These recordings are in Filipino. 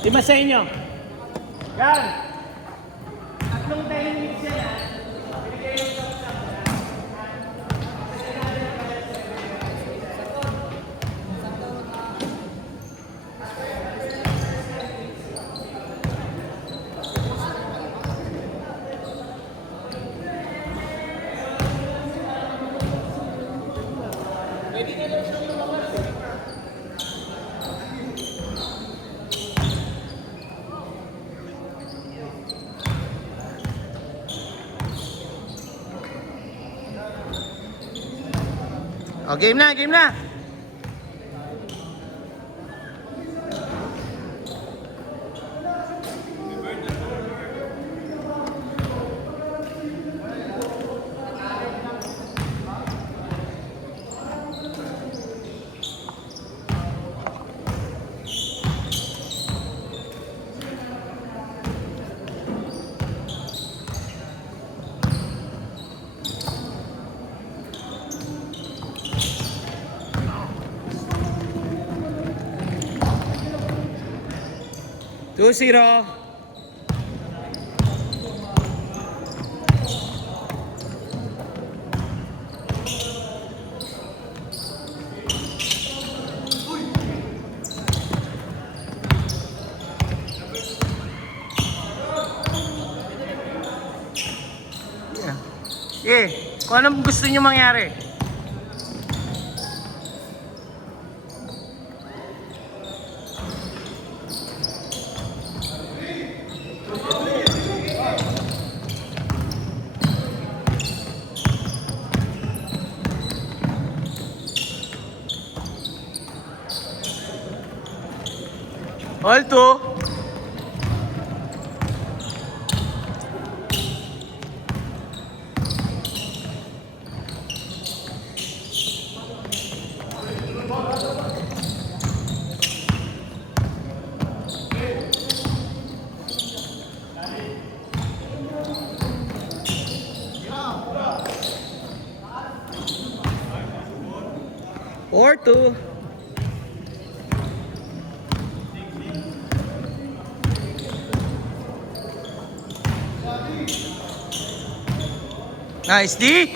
Lima sa inyo. Yan. Tatlong 10 minutes yan ha. Binigay yung stop. O, game na, game na. Two zero. Yeah. Kung anong gusto niyo mangyari. All two. Or two. Nice, D.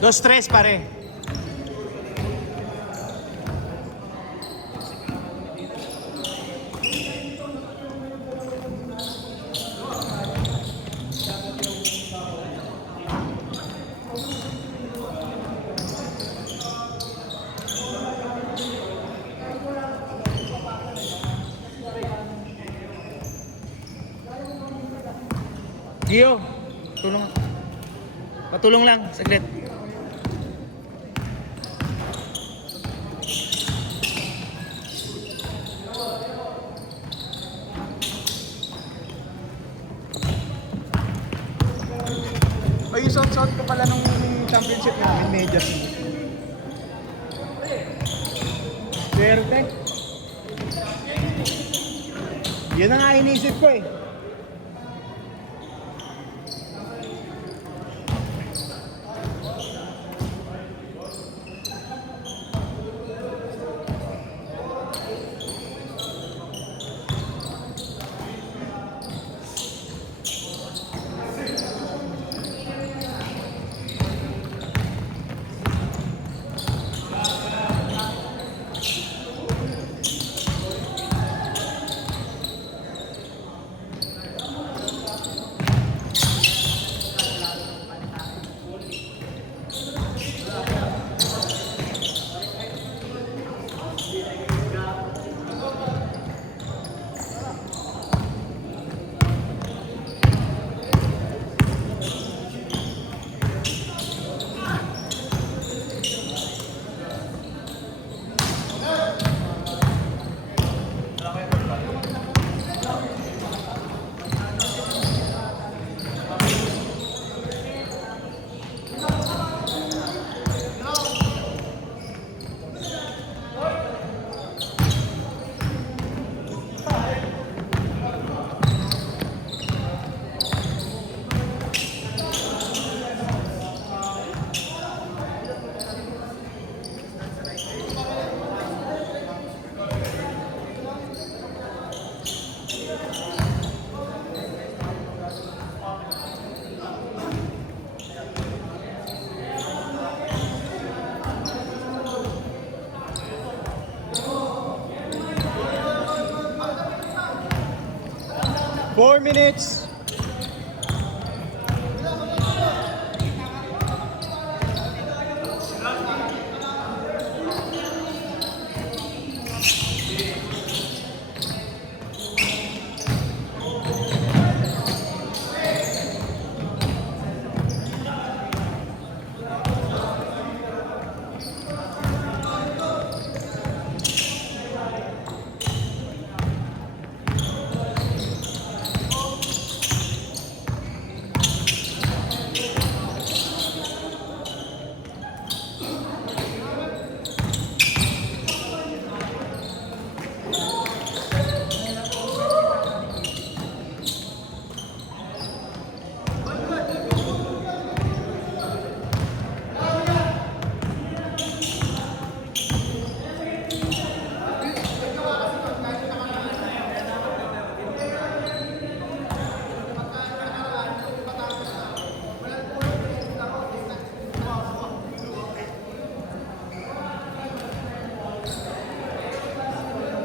Dos tres pare. Gio, tulong. Patulong lang, saglit. Ay, yung sound ko pala nung championship namin, medyas. Swerte. Yun ang nga inisip ko eh. 4 minutes.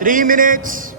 Three minutes.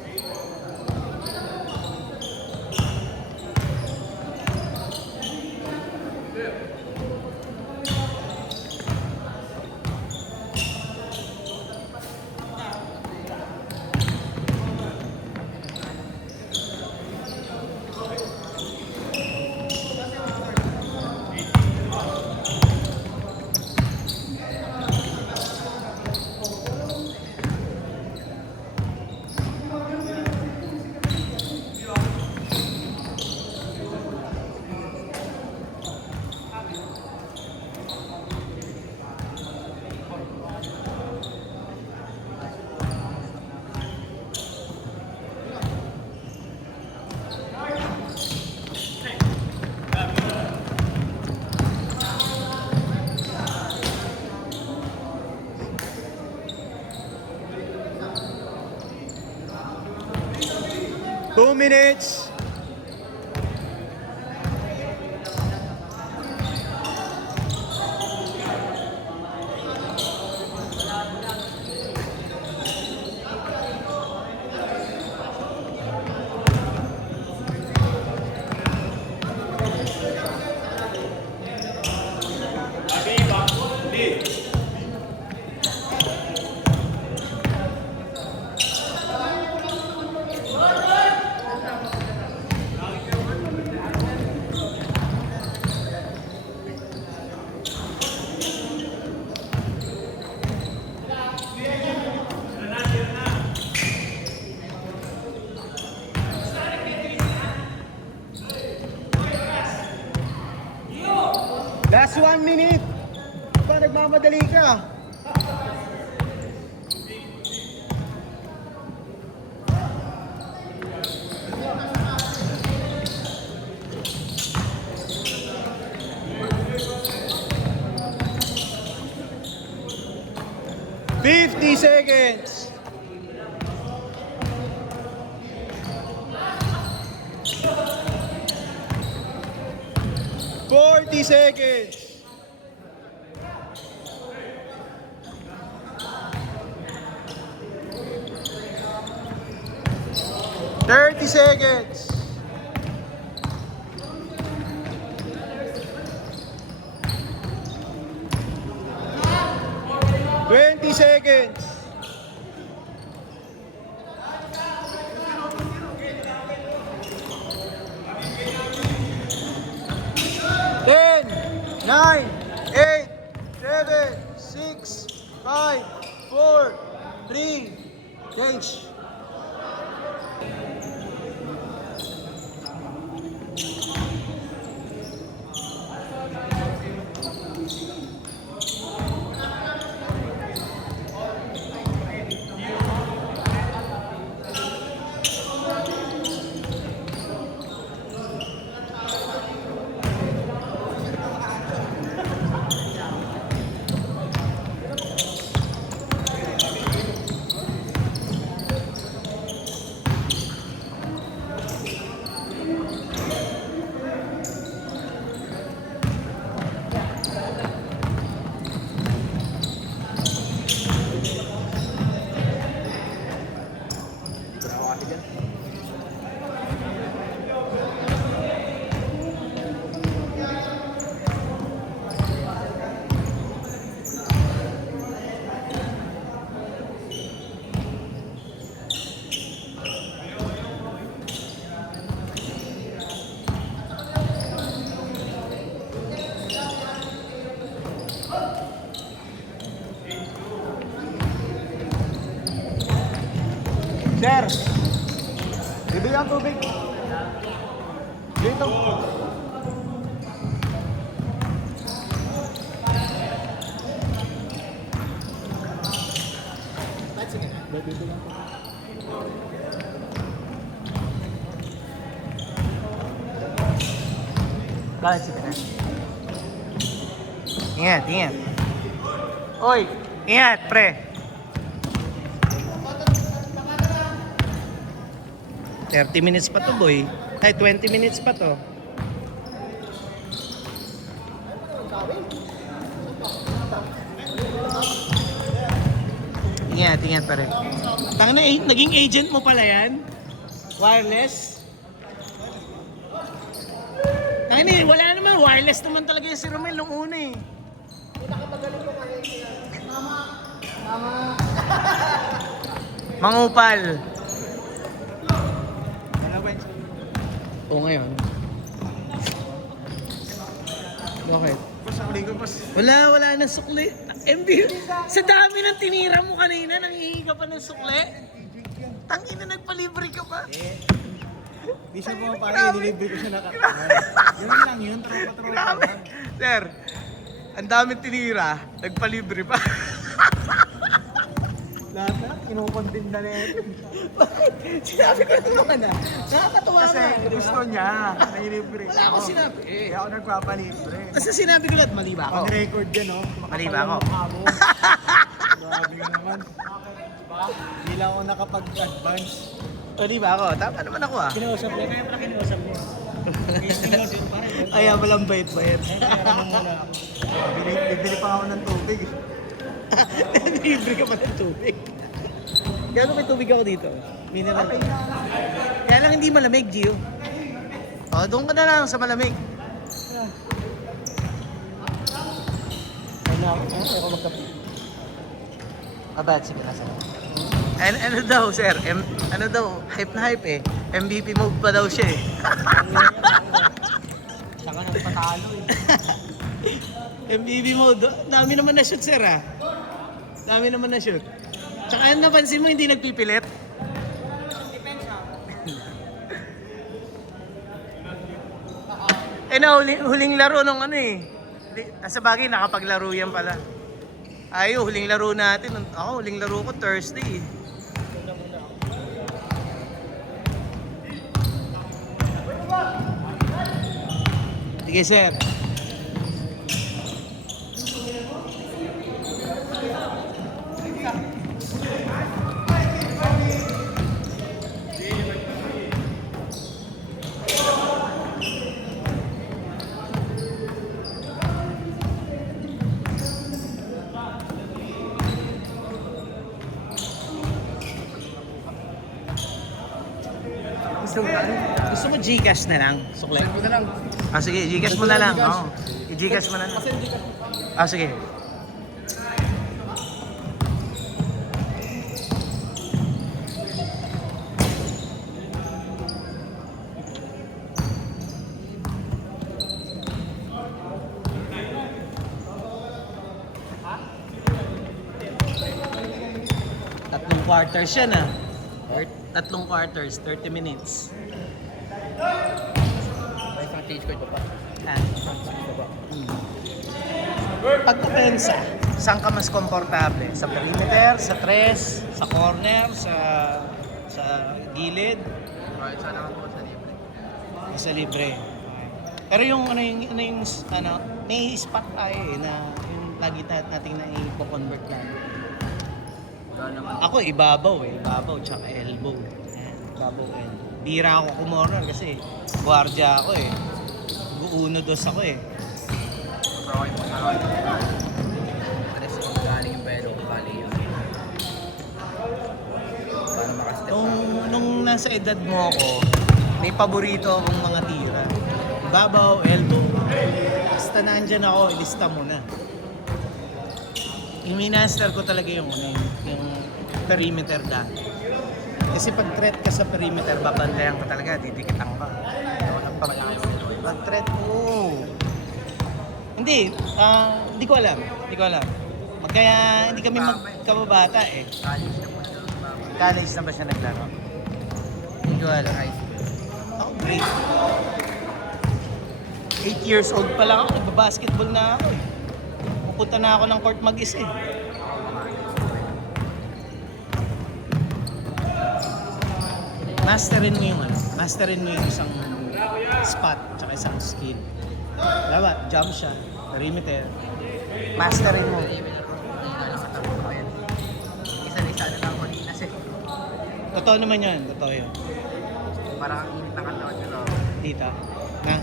Two minutes. Last 1 minute. Pa, nagmamadali ka. Fifty seconds. 40 seconds. 30 seconds. 20 seconds. 10, 9, 8, 7, 6, 5, 4, 3, change. Sir! Dito yung tubig. Dito. Bakit si Beren? Ingat, ingat. Oy, ingat, pre. $30 pa to, boy. Ay, 20 minutes pa to. Ingat, ingat pa rin. Tangina, naging agent mo pala yan? Wireless? Tangina, wala naman. Wireless naman talaga yung si Romel nung una eh. Mangupal. Oo, ngayon. Bakit? Wala nang sukli. MB, sa dami ng tinira mo kanina, nanghihingi ka pa ng sukli? Tangina, nagpalibre ka pa. Di siya mo parang inilibre ko siya nakatawa. Yun lang yun, tropa-tropa. Grabe. Sir, ang daming tinira, nagpalibre pa. Lahat na, kinukontinda na ito. Sinabi ko naman na. Nakakatawa Kasi ka. gusto niya, nailibre Wala ako sinabi. Kaya ako nagpapalibre. Basta sinabi ko lahat, mali ba ako? On-record yan, no? Mali ba ako? Grabe ka naman. Hindi lang ako nakapag-advance. Mali ba ako? Tama naman ako ah. Kinausap niya, kaya pala kinausap niya. Ay, walang bait-bait. Bibili pa ako ng tubig. Libre ka pa ng tubig. Kaya may tubig ako dito. Mineral. Kaya lang hindi malamig, Gio. O, doon ka na lang sa malamig. Ano ako magkapi? Abad, sige na sa ano daw, sir? Ano daw? Hype na hype eh. MVP mode pa daw siya eh. Saka nagpatalo eh. MVP mode. Dami naman na shoot, sir ah. Dami naman na shoot. Tsaka napansin mo hindi nagpipilit? Eh na, huling laro nung ano eh. Sa bagay, nakapaglaro yan pala. Ayo, huling laro natin. Ako, huling laro ko Thursday eh. Sige, sir. Gusto mo Gcash na lang? Sukle? Send mo na lang. Ah, sige, Gcash mo na lang. Oo. I-Gcash mo na lang. Ah, sige. Tatlong quarters yan ah. Tatlong quarters, 30 minutes. May pang change ko ito pa. Ah. Pagkapensa, saan ka mas komportable? Sa perimeter, sa tres, sa corner, sa gilid? Kahit saan ako po sa libre. Sa libre. Pero yung may spot tayo eh, na yung lagi nating na i-convert na. Wala naman. Ako ibabaw tsaka elbow. Ayan, ibabaw elbow. Bira ako kumorner kasi guardia ako eh. Uno dos ako eh. Okay po sa akin. Alas kung galing yung pelo ko, bali yun. Para makastep Nung nasa edad mo ako, may paborito akong mga tira. Ibabaw, elbow. Basta nandyan ako, ilista mo na. Yung minaster ko talaga yung perimeter dati. Kasi pag threat ka sa perimeter, babantayan ka talaga, didikitan ka. Pag threat, oo. Hindi ko alam. Kaya hindi kami magkababata eh. college na po siya. College na ba siya naglaro? Hindi ko alam. High school. Ako, grade. 8 years old pa lang ako, nagbabasketball na ako eh. Pupunta na ako ng court mag-isa eh. Masterin mo yung ano, masterin mo yung isang spot tsaka isang skill. Dapat, jump shot, perimeter. Masterin mo. Hindi galing sa takbo ko yan. Isa-isa na lang ako ni Inas eh. Totoo naman yun, totoo yun. Parang ang init ng katawan ko. Dito, na,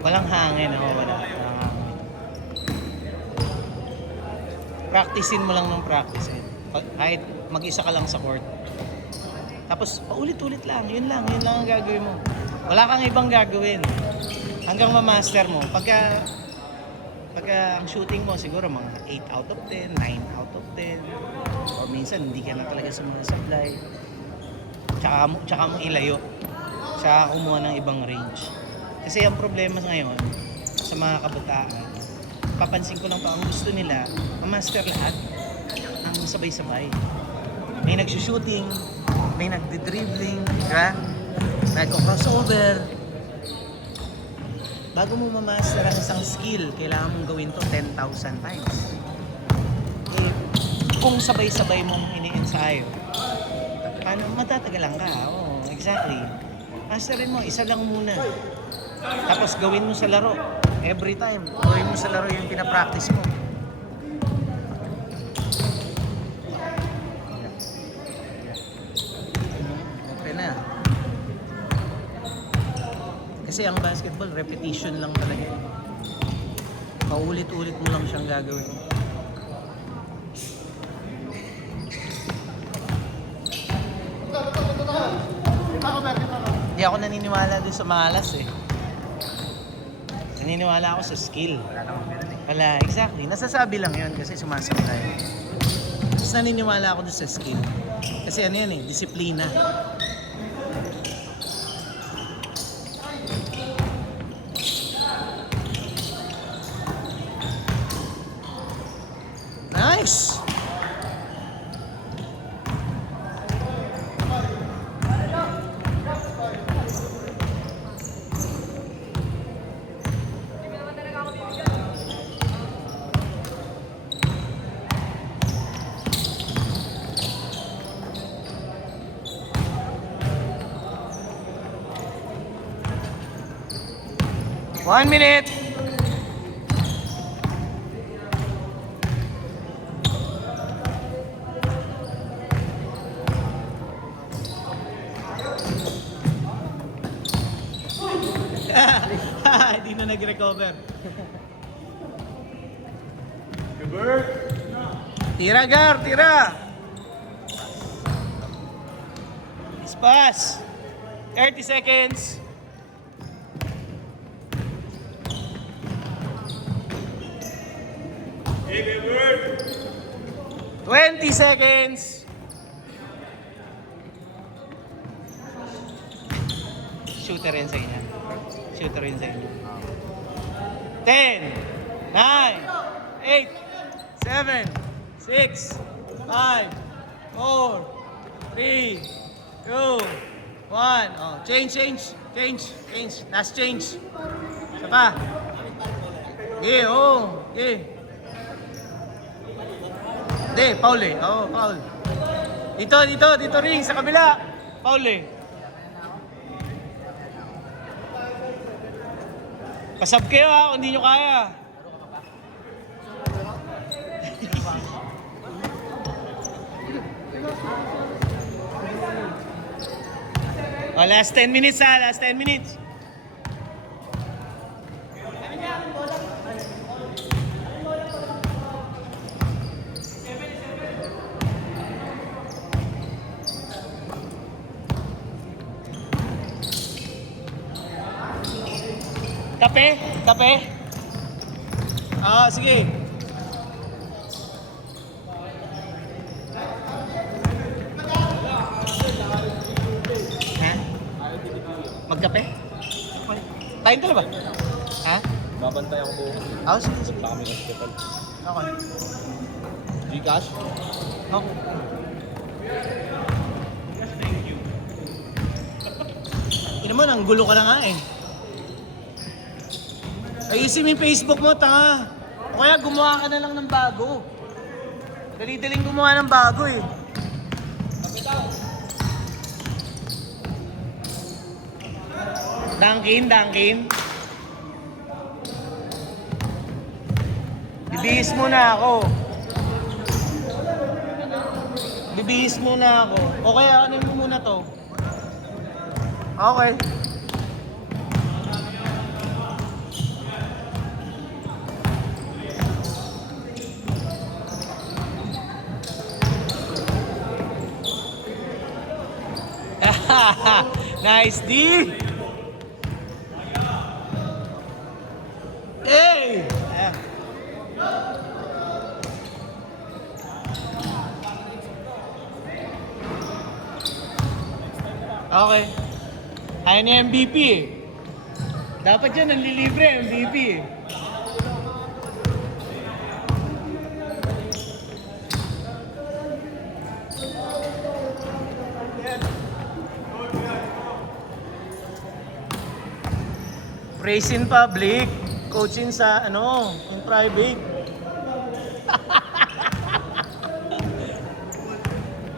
walang hangin ako, wala. Walang hangin. Practicein mo lang ng practicein. Kahit mag-isa ka lang sa court. Tapos paulit-ulit lang, yun lang ang gagawin mo. Wala kang ibang gagawin. Hanggang ma-master mo. Pagka ang shooting mo siguro mga 8 out of 10, 9 out of 10. O minsan hindi ka na talaga sa mga supply. Tsaka mo ilayo. Tsaka kumuha ng ibang range. Kasi ang problema ngayon sa mga kabataan, papansin ko lang pa ang gusto nila, ma-master lahat ng sabay-sabay. May nagsushooting, may nagdi-dribbling, di ba? Nagko-crossover. Bago mo ma-master ang isang skill, kailangan mong gawin to 10,000 times. Eh, kung sabay-sabay mong ini-ensayo, paano matatagalan ka? Oo, exactly. Masterin mo, isa lang muna. Tapos gawin mo sa laro. Every time, gawin mo sa laro yung pinapractice mo. Okay na. Kasi ang basketball, repetition lang talaga. Paulit-ulit mo lang siyang gagawin. Hindi ako naniniwala din sa malas eh. Naniniwala ako sa skill. Wala namang ganun eh. Wala, exactly. Nasasabi lang yun kasi sumasabay. Tapos naniniwala ako doon sa skill. Kasi ano yan eh, disiplina. Nice! One minute! Hindi na nag-recover. Tira, Gar! Tira! Pass! 30 seconds. Hey, Bird! 20 seconds. Shooter rin sa inyo. Shooter rin sa inyo. 10, 9, 8, 7, 6, 5, 4, 3, 2, 1. Oh, change. Last change. Isa pa. Okay, oh. Okay. Hindi, foul eh. Oo, foul. Dito ring, sa kabila. Foul eh. Pasab kayo ha, kung hindi nyo kaya. Oh, last 10 minutes ha, last 10 minutes. Kape? Ah, sige. Ha? Magkape? Tayo ka na ba? Ha? Babantay ako buong. Ah, sige. Punta kami ng hospital. Okay. Gcash? Okay. Alam mo, nanggulo ka na nga eh. Ayusin mo yung Facebook mo, tanga. O kaya gumawa ka na lang ng bago. Dali-daling gumawa ng bago eh. Dunkin. Bibihis muna ako. O kaya ano mo muna to? Okay. Nice D! Hey! Ayan. Okay. Ayaw ni MVP eh. Dapat yan, nanlilibre MVP eh. Praise in public, coaching sa in private.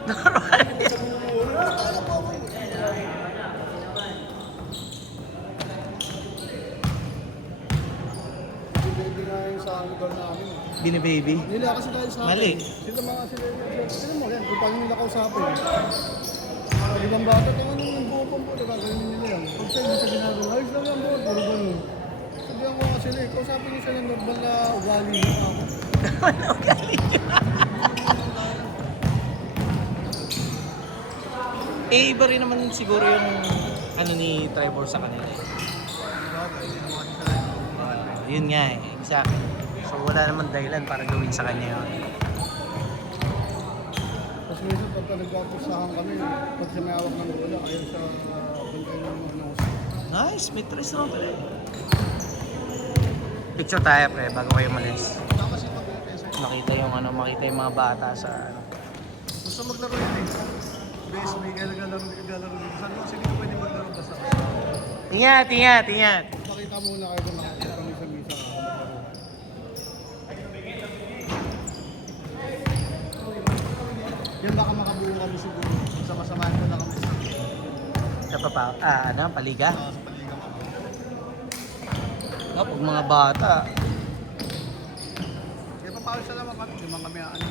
Normal yan. Hindi nga yung sa lugar namin. Bini-baby. Nila kasi dahil sa Mali. Sila mo yan, kung paano nila kausapin. Ibang bata, kung ano yung buo pang buo, gagawin nila yan. Kung sa'yo, sa ginagawa, ayos lang yan buo, puro ganun. Sabihan ko nga sila, kausapin nyo sila ng normal na ugali. Iba rin naman siguro yung ni Trevor sa kanila eh. Yun nga eh, exactly. So wala naman dahilan para gawin sa kanya yun. Tapos minsan, pagka nagpapusahan kami, pag siya may awak ng bola, ayaw sa bantay ng mga nose. Nice, may tres naman pala eh. Picture tayo pre, bago kayo malis. Makita yung mga bata sa Gusto maglaro yun eh. Base, may galaro dito. Saan mo kasi hindi ko pwede maglaro basta. Ingat. Pakita muna kayo kung nakakita kami sa misa ka. Yan baka makabuo kami siguro. Sama-samahan ko na kami sa Paliga? sa paliga kami. Pag mga bata. Kaya papawis na naman kami. Di man kami ano.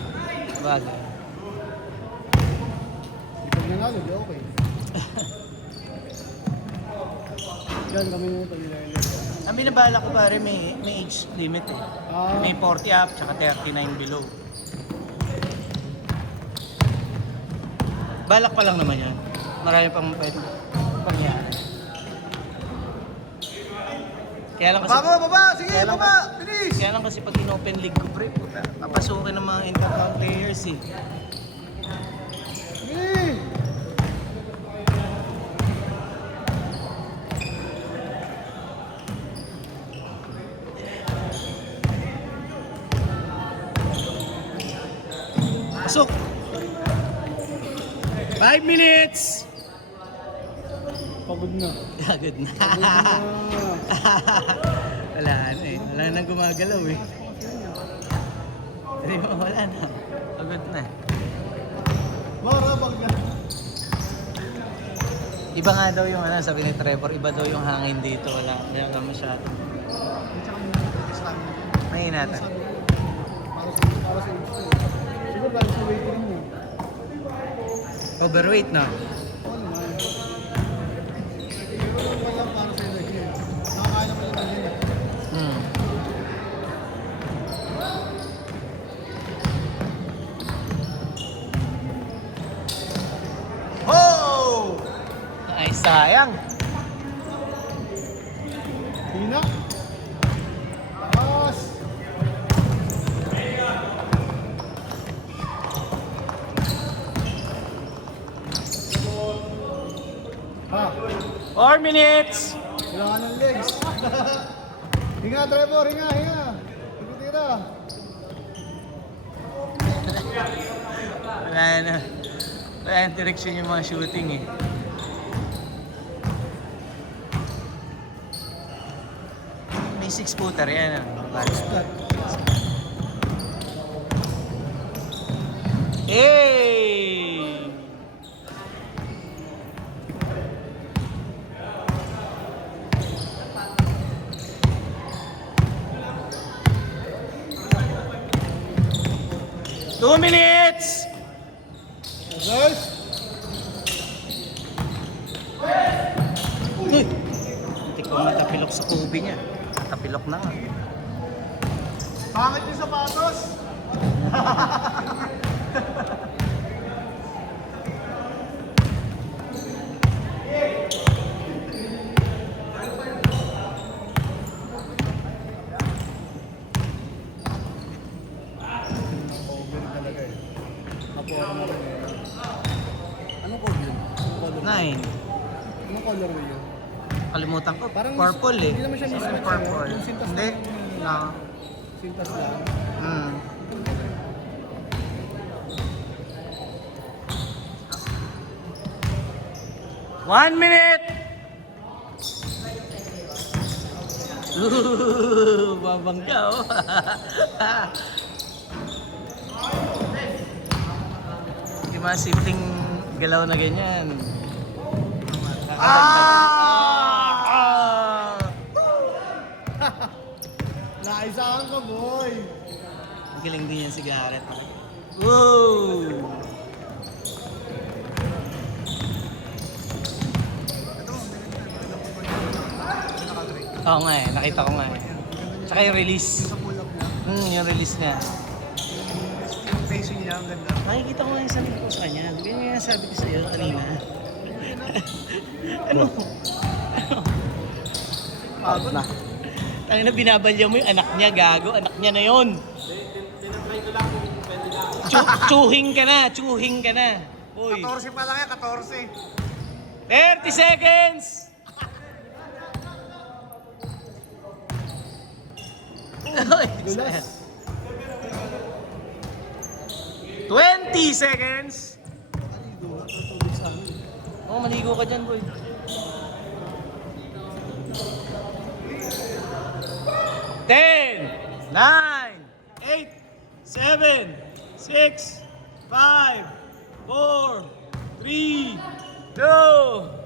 Bagay. Di pag nanalo, di okay. Yan kami nito nila. Ang binabala ko pare, may age limit eh. May 40 up, tsaka 39 below. Balak pa lang naman yan. Marami pang pwede pangyari. Kaya lang kasi... Baba! Sige, Kaya lang- baba! Bilis! Kaya lang kasi pag in-open league ko pre, puta, papasukin ng mga inter-town players eh. Sige! Pasok! 5 minutes! Pagod na. Agad na. Wala na gumagalaw eh. Hindi mo, wala na. Agad na. Marabang na. Iba nga daw yung sabi ni Trevor, iba daw yung hangin dito. Wala ka masyado. Tsaka Islam. May inatan. Para sa gusto. Siguro dahil sa waiting mo. Overweight no? Ano na. Siguro wala para sa energy. Nakakain naman yung energy. Hmm. Oh! Ay, sayang. Hina. Taas. Ha? 4 minutes! Kailangan ng legs. Hinga, Trevor. Hinga. Tira. Wala na. Wala yung direction yung mga shooting eh. May 6-footer yan. Flat. Hey! Two minutes! Guys! Hindi ko matapilok sa kubi niya. Tapilok na nga. Pangit yung sapatos! Over talaga eh. Kapora na rin eh. Anong code yun? Anong color? 9. Anong color mo yun? Kalimutan ko. Parang Purple eh. hindi naman siya mismatch, Purple. yung sintas Hindi. lang. No. Sintas lang. Hmm. One minute! Ooh, babangga oh. Di ba simpleng galaw na ganyan? Ah! Naisahan ka, boy! Ang galing din yan si Garrett. Woo! Oo nga eh, nakita ko nga eh. Tsaka yung release. Yung release niya. Yung facing niya, ang ganda. Makikita ko nga yung sabi ko sa kanya. Yan nga sabi ko sa iyo kanina. Ano? Out na. Ang na binabalya mo yung anak niya, gago. Anak niya na yun. Chuhing ka na, chuhing ka na. Uy. 14 pa lang yan, 14. 30 seconds! Uy, Dulas. 20 seconds! Aligo nga, tutubig sa amin. Oh, maligo ka dyan, boy. 10, 9, 8, 7, 6, 5, 4, 3, 2,